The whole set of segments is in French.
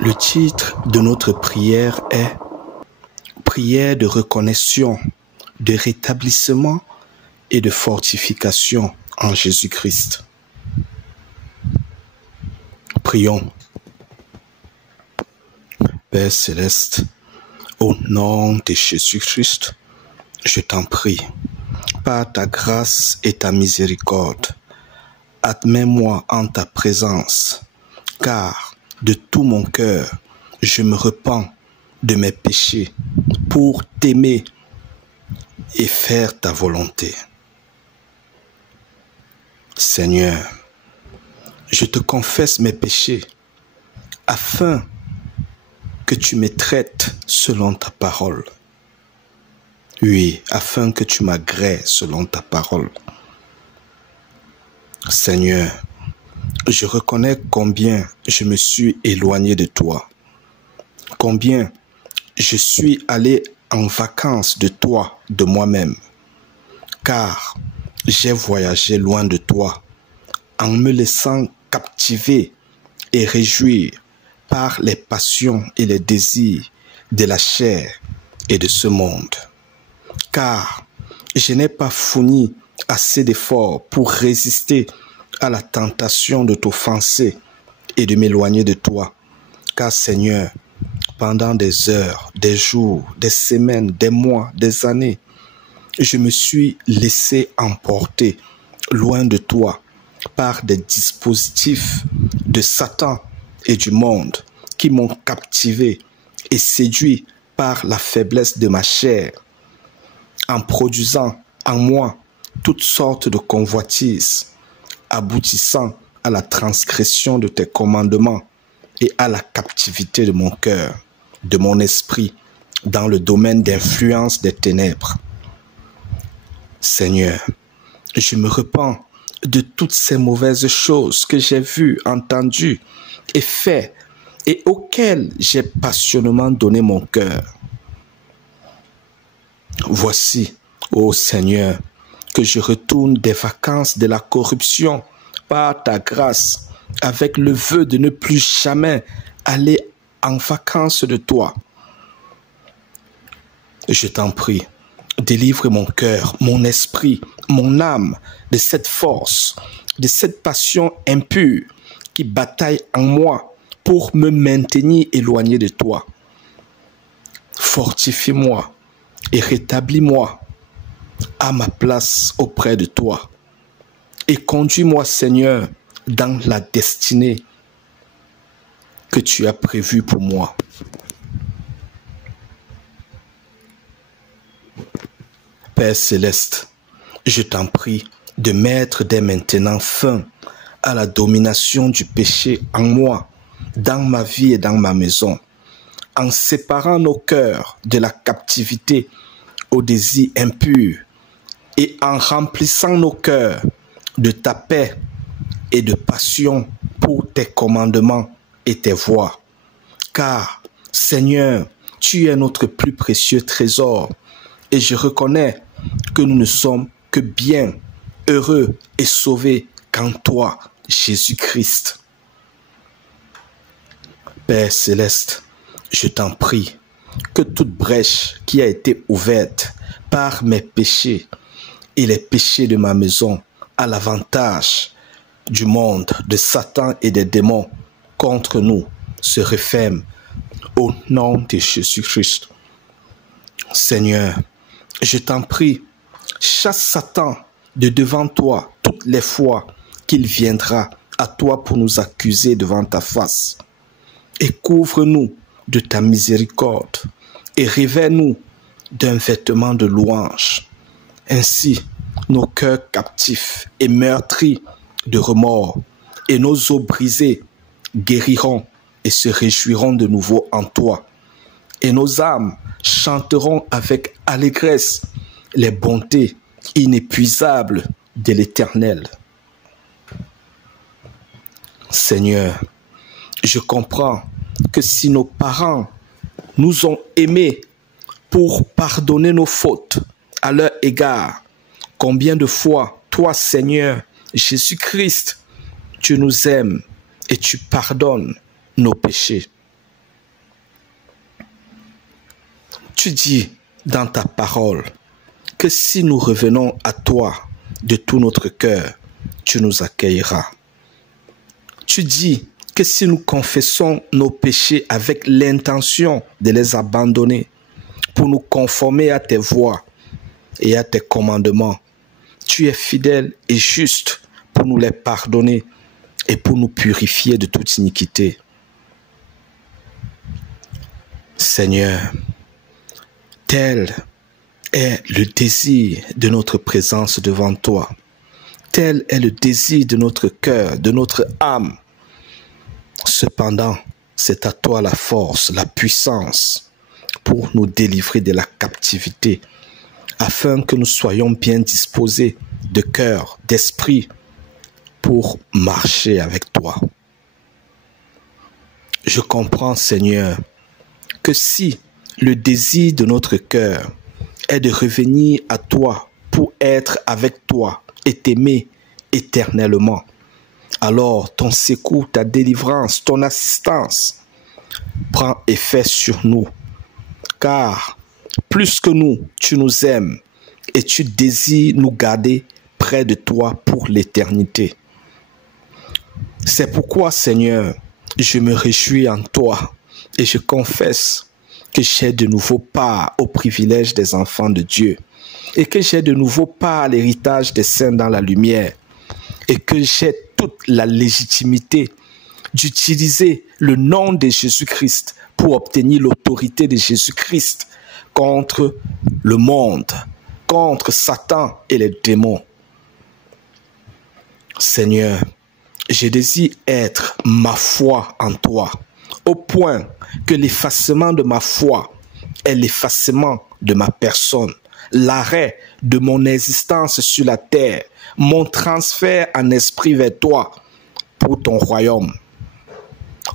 Le titre de notre prière est « Prière de reconnaissance, de rétablissement et de fortification en Jésus-Christ ». Prions. Père céleste, au nom de Jésus-Christ, je t'en prie, par ta grâce et ta miséricorde, admets-moi en ta présence, car de tout mon cœur, je me repens de mes péchés pour t'aimer et faire ta volonté. Seigneur, je te confesse mes péchés afin que tu me traites selon ta parole. Oui, afin que tu m'agrées selon ta parole. Seigneur, je reconnais combien je me suis éloigné de toi, combien je suis allé en vacances de toi, de moi-même, car j'ai voyagé loin de toi en me laissant captiver et réjouir par les passions et les désirs de la chair et de ce monde. Car je n'ai pas fourni assez d'efforts pour résister à la tentation de t'offenser et de m'éloigner de toi. Car Seigneur, pendant des heures, des jours, des semaines, des mois, des années, je me suis laissé emporter loin de toi par des dispositifs de Satan et du monde qui m'ont captivé et séduit par la faiblesse de ma chair, en produisant en moi toutes sortes de convoitises, aboutissant à la transgression de tes commandements et à la captivité de mon cœur, de mon esprit, dans le domaine d'influence des ténèbres. Seigneur, je me repens de toutes ces mauvaises choses que j'ai vues, entendues et faites et auxquelles j'ai passionnément donné mon cœur. Voici, ô Seigneur, que je retourne des vacances de la corruption par ta grâce, avec le vœu de ne plus jamais aller en vacances de toi. Je t'en prie, délivre mon cœur, mon esprit, mon âme de cette force, de cette passion impure qui bataille en moi pour me maintenir éloigné de toi. Fortifie-moi et rétablis-moi à ma place auprès de toi. Et conduis-moi, Seigneur, dans la destinée que tu as prévue pour moi. Père céleste, je t'en prie de mettre dès maintenant fin à la domination du péché en moi, dans ma vie et dans ma maison, en séparant nos cœurs de la captivité aux désirs impurs et en remplissant nos cœurs de ta paix et de passion pour tes commandements et tes voies. Car, Seigneur, tu es notre plus précieux trésor et je reconnais que nous ne sommes que bien, heureux et sauvés qu'en toi, Jésus-Christ. Père céleste, je t'en prie que toute brèche qui a été ouverte par mes péchés et les péchés de ma maison à l'avantage du monde, de Satan et des démons contre nous se referme au nom de Jésus-Christ. Seigneur, je t'en prie, chasse Satan de devant toi toutes les fois qu'il viendra à toi pour nous accuser devant ta face. Et couvre-nous de ta miséricorde et revêt-nous d'un vêtement de louange. Ainsi, nos cœurs captifs et meurtris de remords et nos os brisés guériront et se réjouiront de nouveau en toi. Et nos âmes chanteront avec allégresse les bontés inépuisables de l'Éternel. Seigneur, je comprends que si nos parents nous ont aimés pour pardonner nos fautes à leur égard, combien de fois, toi, Seigneur, Jésus-Christ, tu nous aimes et tu pardonnes nos péchés. Tu dis dans ta parole que si nous revenons à toi de tout notre cœur, tu nous accueilleras. Tu dis que si nous confessons nos péchés avec l'intention de les abandonner pour nous conformer à tes voies et à tes commandements, tu es fidèle et juste pour nous les pardonner et pour nous purifier de toute iniquité. Seigneur, tel est le désir de notre présence devant toi. Tel est le désir de notre cœur, de notre âme. Cependant, c'est à toi la force, la puissance pour nous délivrer de la captivité, afin que nous soyons bien disposés de cœur, d'esprit, pour marcher avec toi. Je comprends, Seigneur, que si le désir de notre cœur est de revenir à toi pour être avec toi et t'aimer éternellement, alors ton secours, ta délivrance, ton assistance prend effet sur nous. Car plus que nous, tu nous aimes et tu désires nous garder près de toi pour l'éternité. C'est pourquoi, Seigneur, je me réjouis en toi et je confesse que j'ai de nouveau part au privilège des enfants de Dieu et que j'ai de nouveau part à l'héritage des saints dans la lumière et que j'ai toute la légitimité d'utiliser le nom de Jésus-Christ pour obtenir l'autorité de Jésus-Christ contre le monde, contre Satan et les démons. Seigneur, je désire être ma foi en toi, au point que l'effacement de ma foi est l'effacement de ma personne, l'arrêt de mon existence sur la terre, mon transfert en esprit vers toi pour ton royaume.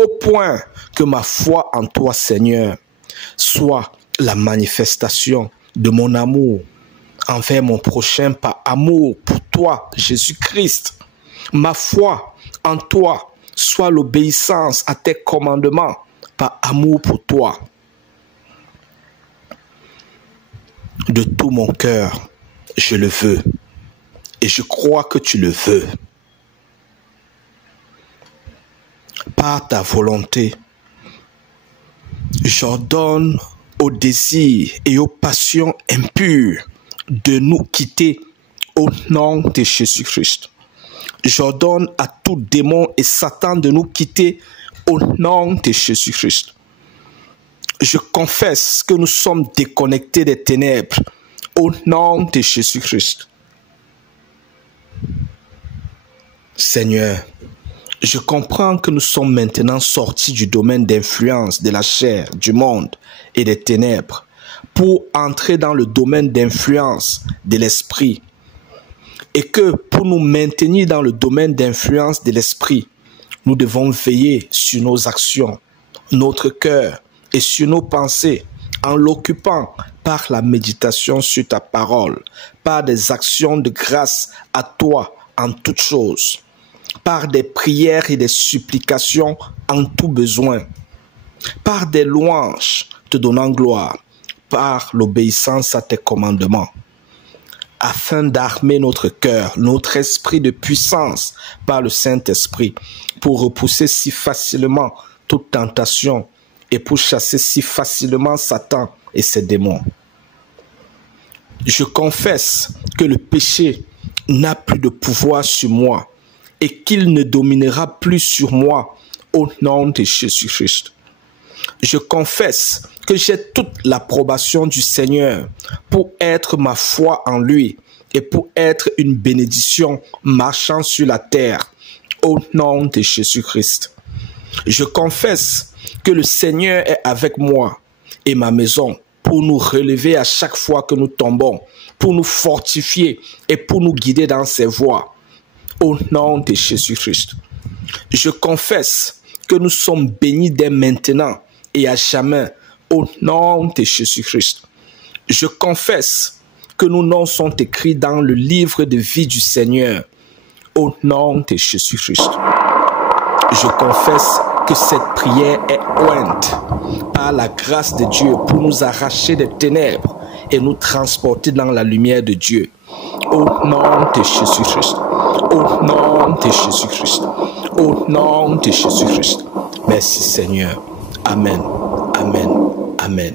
Au point que ma foi en toi, Seigneur, soit la manifestation de mon amour envers mon prochain par amour pour toi, Jésus-Christ. Ma foi en toi soit l'obéissance à tes commandements par amour pour toi. De tout mon cœur, je le veux et je crois que tu le veux. Par ta volonté, j'ordonne aux désirs et aux passions impures de nous quitter au nom de Jésus-Christ. J'ordonne à tout démon et Satan de nous quitter au nom de Jésus-Christ. Je confesse que nous sommes déconnectés des ténèbres au nom de Jésus-Christ. Seigneur, je comprends que nous sommes maintenant sortis du domaine d'influence de la chair, du monde et des ténèbres pour entrer dans le domaine d'influence de l'esprit. Et que pour nous maintenir dans le domaine d'influence de l'esprit, nous devons veiller sur nos actions, notre cœur et sur nos pensées en l'occupant par la méditation sur ta parole, par des actions de grâce à toi en toutes choses, par des prières et des supplications en tout besoin, par des louanges te donnant gloire, par l'obéissance à tes commandements, afin d'armer notre cœur, notre esprit de puissance par le Saint-Esprit, pour repousser si facilement toute tentation et pour chasser si facilement Satan et ses démons. Je confesse que le péché n'a plus de pouvoir sur moi et qu'il ne dominera plus sur moi au nom de Jésus-Christ. Je confesse que j'ai toute l'approbation du Seigneur pour être ma foi en lui et pour être une bénédiction marchant sur la terre au nom de Jésus-Christ. Je confesse que le Seigneur est avec moi et ma maison pour nous relever à chaque fois que nous tombons, pour nous fortifier et pour nous guider dans ses voies au nom de Jésus-Christ. Je confesse que nous sommes bénis dès maintenant et à jamais au nom de Jésus-Christ. Je confesse que nos noms sont écrits dans le livre de vie du Seigneur au nom de Jésus-Christ. Je confesse que cette prière est ointe par la grâce de Dieu pour nous arracher des ténèbres et nous transporter dans la lumière de Dieu. Au nom de Jésus-Christ. Au nom de Jésus-Christ. Au nom de Jésus-Christ. Merci Seigneur. Amen. Amen. Amen.